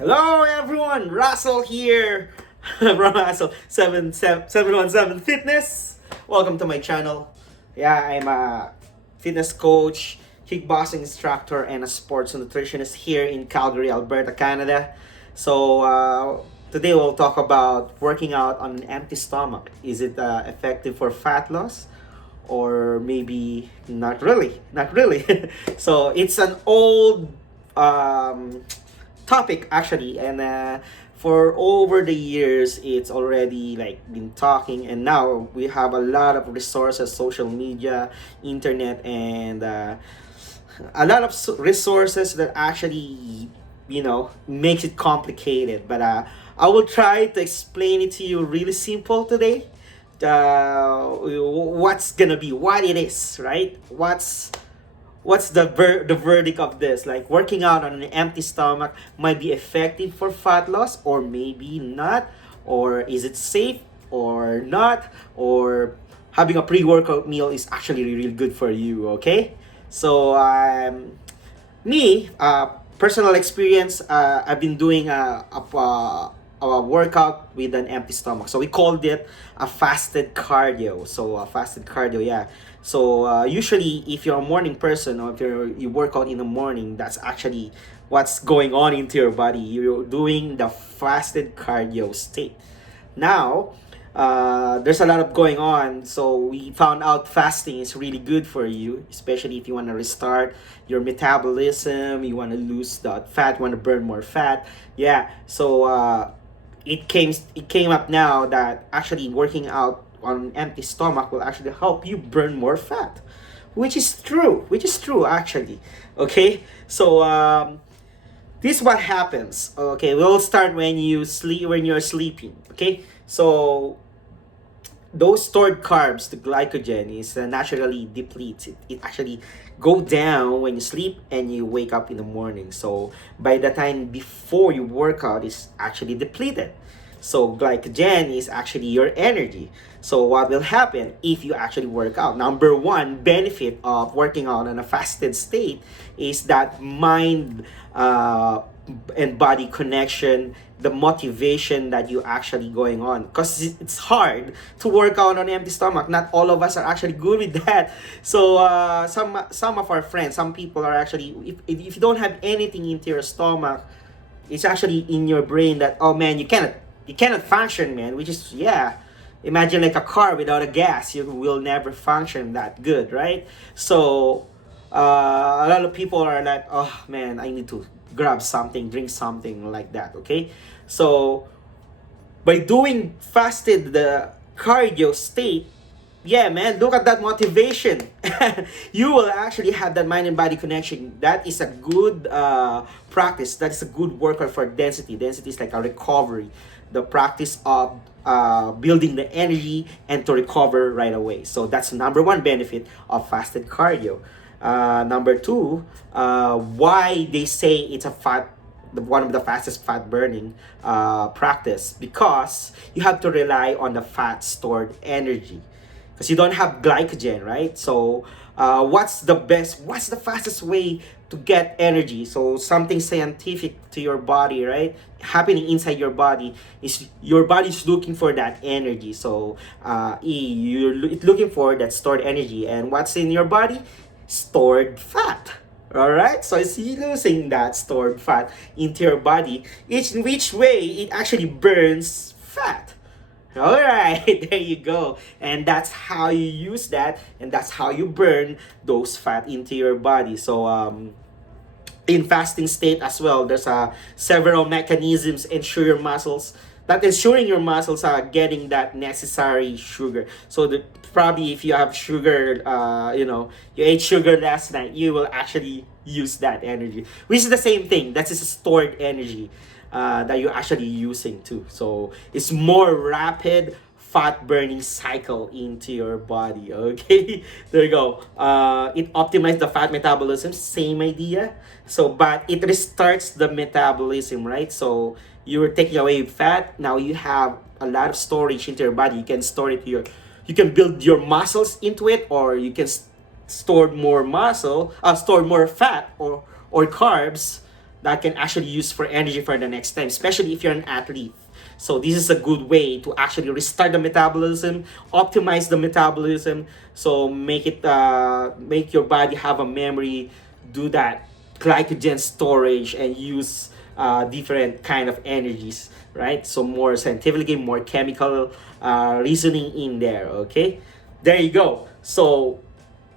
Hello everyone, Russell here from Russell 717 Fitness. Welcome to my channel. Yeah, I'm a fitness coach, kickboxing instructor, and a sports nutritionist here in Calgary, Alberta, Canada. Today we'll talk about working out on an empty stomach. Is it effective for fat loss? Or maybe not really, not really. So it's an old topic actually, and for over the years it's already like been talking, and now we have a lot of resources, social media, internet, and a lot of resources that actually makes it complicated, but I will try to explain it to you really simple today. What's gonna be what it is, right? What's the verdict of this? Like, working out on an empty stomach might be effective for fat loss, or maybe not, or is it safe or not, or having a pre-workout meal is actually really good for you. Okay, so me, personal experience, I've been doing a workout with an empty stomach. So we called it a fasted cardio. So a fasted cardio, yeah. So usually, if you're a morning person, or if you work out in the morning, that's actually what's going on into your body. You're doing the fasted cardio state. Now, there's a lot of going on. So we found out fasting is really good for you, especially if you want to restart your metabolism, you want to lose that fat, want to burn more fat. Yeah. So it came up now that actually working out on an empty stomach will actually help you burn more fat, which is true actually. Okay. So this is what happens. Okay, we'll start when you're sleeping. Okay, so those stored carbs, the glycogen, is naturally depletes. It actually go down when you sleep and you wake up in the morning. So by the time before you work out, is actually depleted. So glycogen is actually your energy. So what will happen if you actually work out? Number one benefit of working out in a fasted state is that mind and body connection, the motivation that you actually going on, because it's hard to work out on empty stomach. Not all of us are actually good with that. So some of our friends, some people are actually, if you don't have anything into your stomach, it's actually in your brain that, oh man, you cannot function, man, which is, yeah, imagine like a car without a gas, you will never function that good, right? So a lot of people are like, oh man, I need to grab something, drink something like that. Okay, so by doing fasted the cardio state, yeah man, look at that motivation. You will actually have that mind and body connection. That is a good practice. That is a good workout for density. Density is like a recovery, the practice of building the energy and to recover right away. So that's number one benefit of fasted cardio. Number two, why they say it's one of the fastest fat burning practice, because you have to rely on the fat stored energy, because you don't have glycogen, right? So what's the fastest way to get energy? So something scientific to your body, right, happening inside your body, is your body's looking for that energy. So it's looking for that stored energy, and what's in your body? Stored fat. All right, so it's losing that stored fat into your body, in which way it actually burns fat. All right, there you go. And that's how you use that, and that's how you burn those fat into your body. So in fasting state as well, there's several mechanisms ensure your muscles that ensuring your muscles are getting that necessary sugar. So probably if you have sugar, you ate sugar last night, you will actually use that energy, which is the same thing. That is a stored energy that you're actually using too. So it's more rapid fat burning cycle into your body. Okay, there you go. It optimizes the fat metabolism, same idea. So but it restarts the metabolism, right? So you're taking away fat, now you have a lot of storage into your body. You can store it here, you can build your muscles into it, or you can store more fat or carbs that can actually use for energy for the next time, especially if you're an athlete. So this is a good way to actually restart the metabolism, optimize the metabolism, so make your body have a memory, do that glycogen storage, and use different kind of energies, right? So more scientifically, more chemical reasoning in there. Okay, there you go. So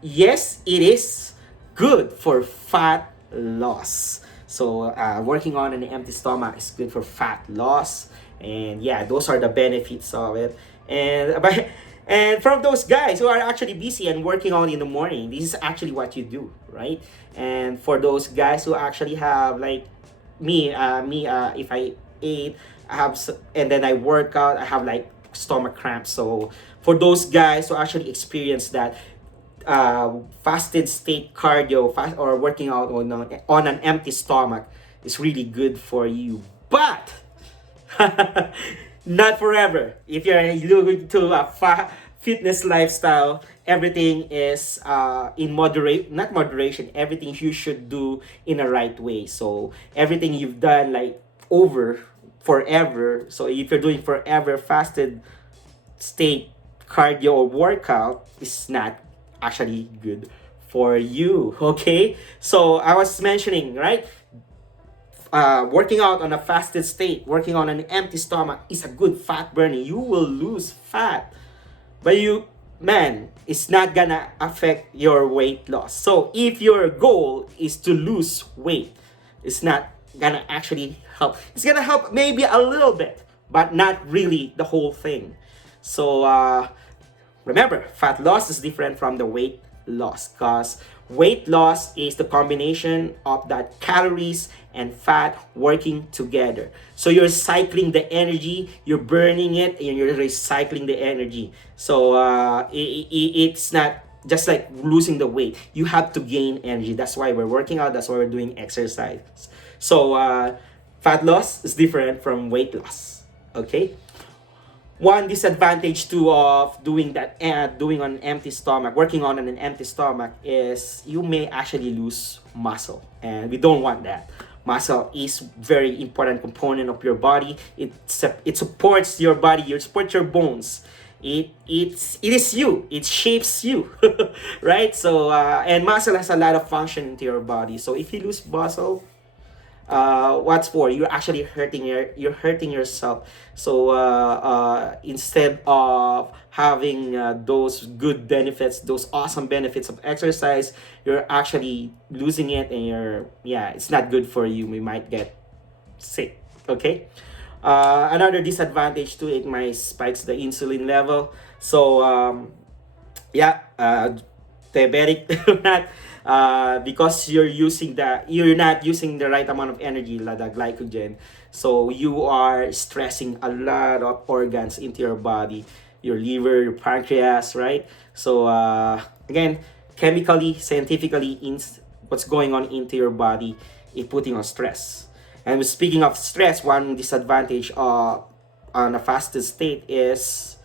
yes, it is good for fat loss. So working on an empty stomach is good for fat loss, and yeah, those are the benefits of it. And and from those guys who are actually busy and working on in the morning, this is actually what you do, right? And for those guys who actually have like if I ate, and then I work out, I have like stomach cramps. So for those guys who actually experience that, fasted state cardio or working out on an empty stomach is really good for you, but not forever. If you're looking to a fitness lifestyle, everything is in moderate, not moderation. Everything you should do in a right way. So everything you've done like over forever. So if you're doing forever fasted state cardio or workout, is not actually good for you. Okay, so I was mentioning, right, working out on a fasted state, working on an empty stomach is a good fat burning. You will lose fat, but it's not gonna affect your weight loss. So if your goal is to lose weight, it's not gonna actually help. It's gonna help maybe a little bit, but not really the whole thing. So remember, fat loss is different from the weight loss, because weight loss is the combination of that calories and fat working together. So you're cycling the energy, you're burning it, and you're recycling the energy. So it's not just like losing the weight. You have to gain energy. That's why we're working out. That's why we're doing exercise. So fat loss is different from weight loss. Okay. One disadvantage too of doing that, doing on an empty stomach, working on an empty stomach, is you may actually lose muscle, and we don't want that. Muscle is very important component of your body. It supports your body. It supports your bones. It is you. It shapes you, right? So and muscle has a lot of function into your body. So if you lose muscle, what's for, you're actually you're hurting yourself. So instead of having those good benefits, those awesome benefits of exercise, you're actually losing it, and it's not good for you. We might get sick. Okay. Another disadvantage to it, might spikes the insulin level. So diabetic, not because you're not using the right amount of energy, like the glycogen. So you are stressing a lot of organs into your body, your liver, your pancreas, right? So again, chemically, scientifically, what's going on into your body is putting on stress. And speaking of stress, one disadvantage on a fasted state is,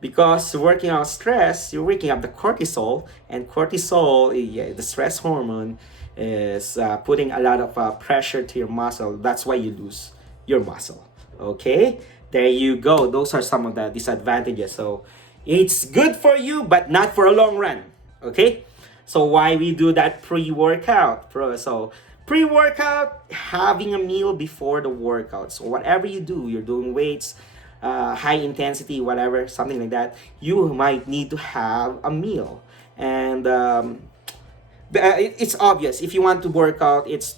because working on stress, you're waking up the cortisol, and cortisol, the stress hormone, is putting a lot of pressure to your muscle. That's why you lose your muscle. Okay, there you go. Those are some of the disadvantages. So it's good for you, but not for a long run. Okay, so why we do that pre-workout? So pre-workout, having a meal before the workout. So whatever you do, you're doing weights, high intensity, whatever, something like that, you might need to have a meal. And it's obvious, if you want to work out, it's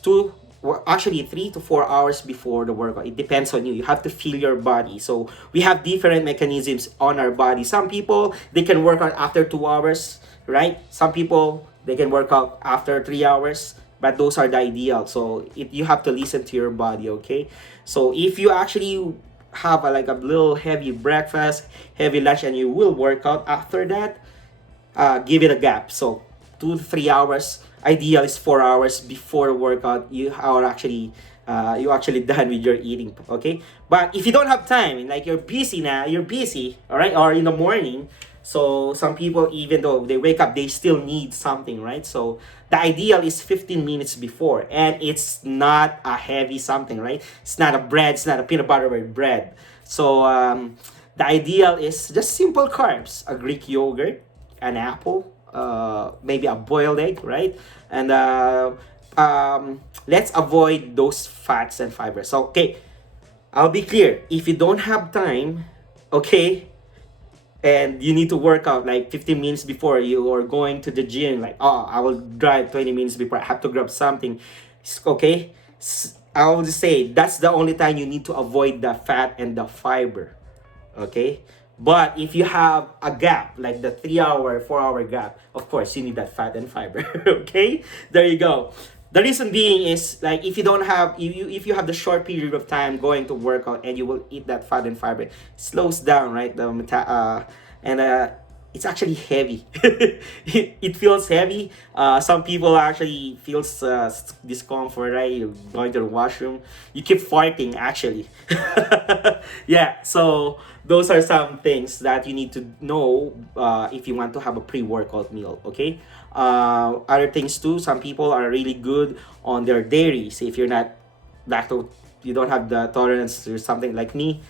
actually 3 to 4 hours before the workout. It depends on you. You have to feel your body. So we have different mechanisms on our body. Some people, they can work out after 2 hours, right? Some people, they can work out after 3 hours, but those are the ideal. So you have to listen to your body. Okay, so if you actually have like a little heavy breakfast, heavy lunch, and you will work out after that, give it a gap. So 2 to 3 hours. Ideal is 4 hours before the workout. You actually done with your eating. Okay, but if you don't have time, like you're busy now, all right, or in the morning, So some people, even though they wake up, they still need something, right? So the ideal is 15 minutes before, and it's not a heavy something, right? It's not a bread, it's not a peanut butter with bread. So the ideal is just simple carbs, a Greek yogurt, an apple, maybe a boiled egg, right? And let's avoid those fats and fibers. So, okay, I'll be clear. If you don't have time, okay, and you need to work out like 15 minutes before you are going to the gym, like, oh, I will drive 20 minutes before, I have to grab something. Okay, I will just say that's the only time you need to avoid the fat and the fiber. Okay, but if you have a gap like the 3 hour 4 hour gap, of course you need that fat and fiber. Okay, there you go. The reason being is like if you don't have if you have the short period of time going to workout and you will eat that fat and fiber, it slows down, right? And it's actually heavy. It feels heavy. Some people actually feels discomfort, right? You're going to the washroom, you keep farting actually. Yeah, so those are some things that you need to know if you want to have a pre-workout meal. Okay, other things too, some people are really good on their dairies. If you're not lactose, you don't have the tolerance or something like me,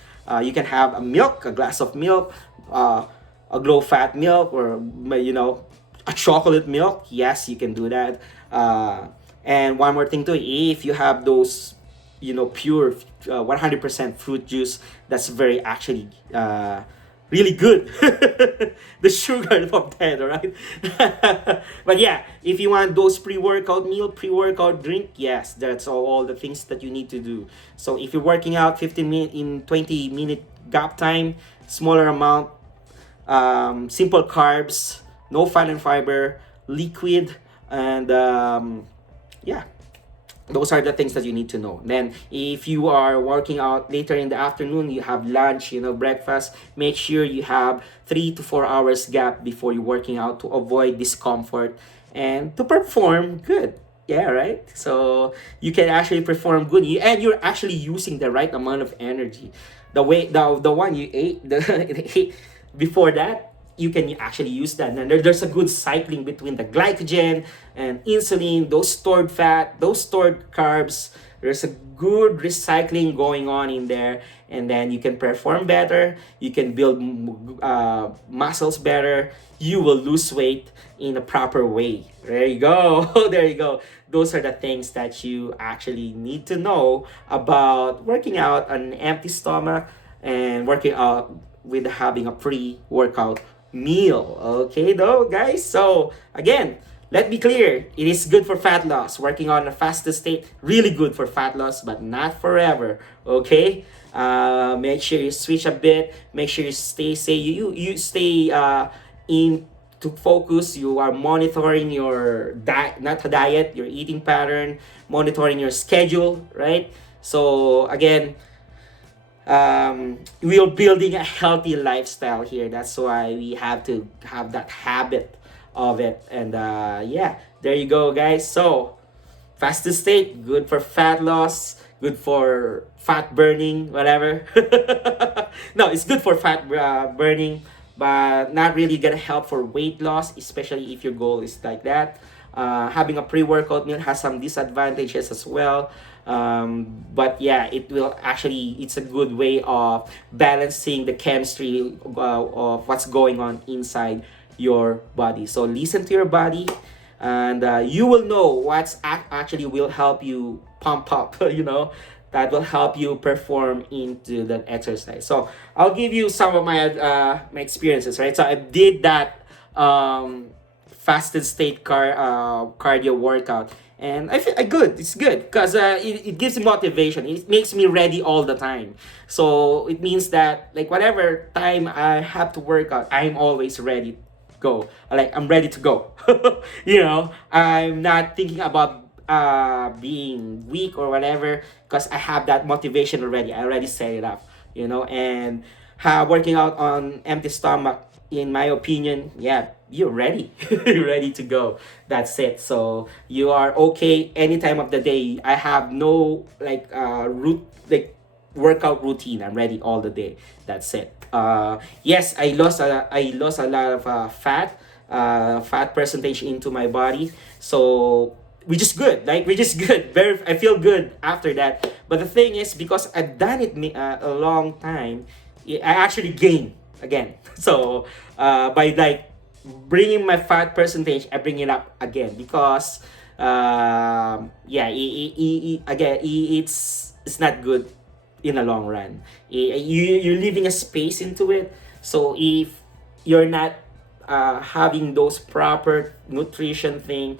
you can have a milk, a glass of milk, a low fat milk, or a chocolate milk. Yes, you can do that. And one more thing too, if you have those pure 100% fruit juice, that's very actually really good. The sugar of that, all right? But yeah, if you want those pre-workout meal, pre-workout drink, yes, that's all the things that you need to do. So if you're working out 15 minute in 20-minute gap time, smaller amount, simple carbs, no fat and fiber, liquid, and yeah, those are the things that you need to know. Then if you are working out later in the afternoon, you have lunch, breakfast, make sure you have 3 to 4 hours gap before you're working out to avoid discomfort and to perform good. Yeah, right. So you can actually perform good, and you're actually using the right amount of energy. The one you ate before that, you can actually use that, and there's a good cycling between the glycogen and insulin, those stored fat, those stored carbs. There's a good recycling going on in there, and then you can perform better, you can build muscles better, you will lose weight in a proper way. There you go. There you go. Those are the things that you actually need to know about working out on an empty stomach and working out with having a pre-workout meal. Okay, though, guys. So again, let's be clear. It is good for fat loss. Working on a fasted state, really good for fat loss, but not forever. Okay. Make sure you switch a bit. Make sure you you stay in to focus. You are monitoring your diet, not a diet, your eating pattern, monitoring your schedule, right? So again, we are building a healthy lifestyle here. That's why we have to have that habit of it. And yeah, there you go, guys. So fasted state, good for fat loss, good for fat burning, whatever. No, it's good for fat burning, but not really gonna help for weight loss, especially if your goal is like that. Having a pre-workout meal has some disadvantages as well, but yeah, it's a good way of balancing the chemistry of what's going on inside your body. So listen to your body, and you will know what's actually will help you pump up. That will help you perform into that exercise. So I'll give you some of my experiences, right? So I did that fasted state cardio workout, and I feel good. It's good because it gives me motivation. It makes me ready all the time. So it means that like whatever time I have to work out, I'm always ready to go. Like I'm ready to go. I'm not thinking about being weak or whatever, because I have that motivation already. I already set it up. And working out on empty stomach, in my opinion, yeah, you're ready. You're ready to go. That's it. So you are okay any time of the day. I have no like route, like workout routine. I'm ready all the day. That's it. Yes, I lost a lot of fat percentage into my body. So which is good. Like which is good. Very, I feel good after that. But the thing is, because I've done it a long time, I actually gain again. So by like bringing my fat percentage, I bring it up again because yeah, again, it's not good in the long run. You're leaving a space into it. So if you're not having those proper nutrition thing,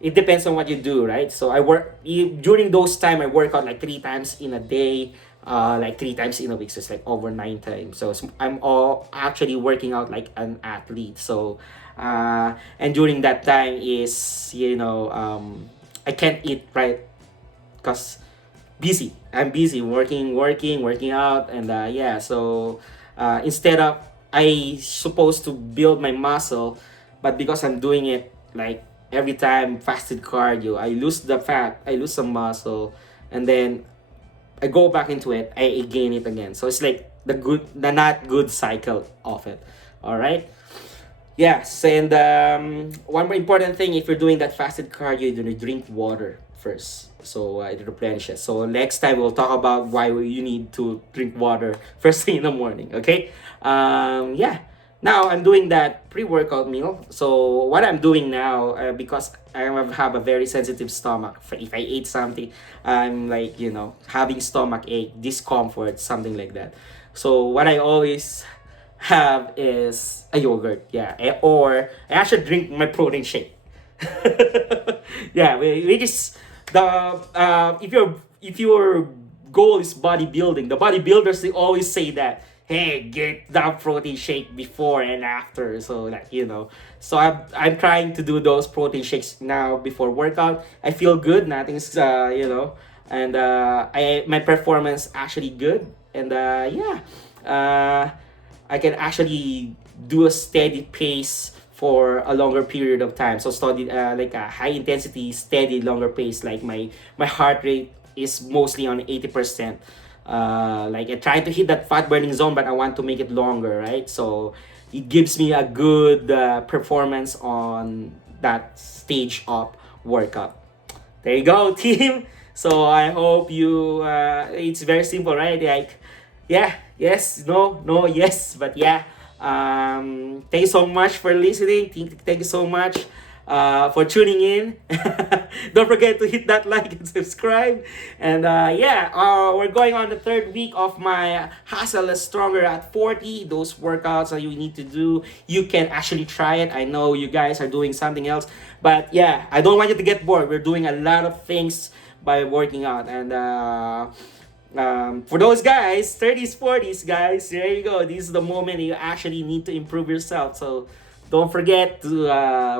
it depends on what you do, right? So I work during those time. I work out like 3 times in a day, like 3 times in a week. So it's like over 9 times. So I'm all actually working out like an athlete. So and during that time is I can't eat right because busy. I'm busy working out, and yeah. So instead of I supposed to build my muscle, but because I'm doing it like every time fasted cardio, I lose the fat, I lose some muscle, and then I go back into it, I gain it again. So it's like the not good cycle of it. All right. Yes, and one more important thing, if you're doing that fasted cardio, you're gonna drink water first. So it replenishes. So next time we'll talk about why you need to drink water first thing in the morning. Okay. Yeah. Now I'm doing that pre-workout meal. So what I'm doing now, because have a very sensitive stomach. If I eat something, I'm like having stomach ache, discomfort, something like that. So what I always have is a yogurt. Yeah, or I actually drink my protein shake. Yeah, we just the if your goal is bodybuilding, the bodybuilders they always say that, hey, get that protein shake before and after, so that So I'm trying to do those protein shakes now before workout. I feel good. Nothing's and I my performance actually good, and yeah. I can actually do a steady pace for a longer period of time. So study like a high intensity, steady, longer pace. Like my heart rate is mostly on 80%. Like I try to hit that fat burning zone, but I want to make it longer, right? So it gives me a good performance on that stage of workout. There you go, team. So I hope you. It's very simple, right? Like, yeah, yes, no, no, yes, but yeah. Thank you so much for listening. Thank you so much for tuning in. Don't forget to hit that like and subscribe. And yeah, we're going on the third week of my Hustle is Stronger at 40. Those workouts that you need to do, you can actually try it. I know you guys are doing something else, but yeah, I don't want you to get bored. We're doing a lot of things by working out, and for those guys, 30s, 40s guys, there you go. This is the moment you actually need to improve yourself. So don't forget to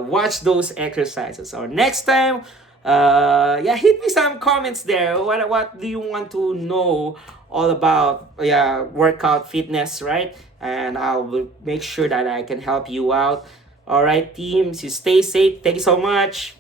watch those exercises. Or next time, yeah, hit me some comments there. What do you want to know all about? Yeah, workout fitness, right? And I'll make sure that I can help you out. All right, teams, you stay safe. Thank you so much.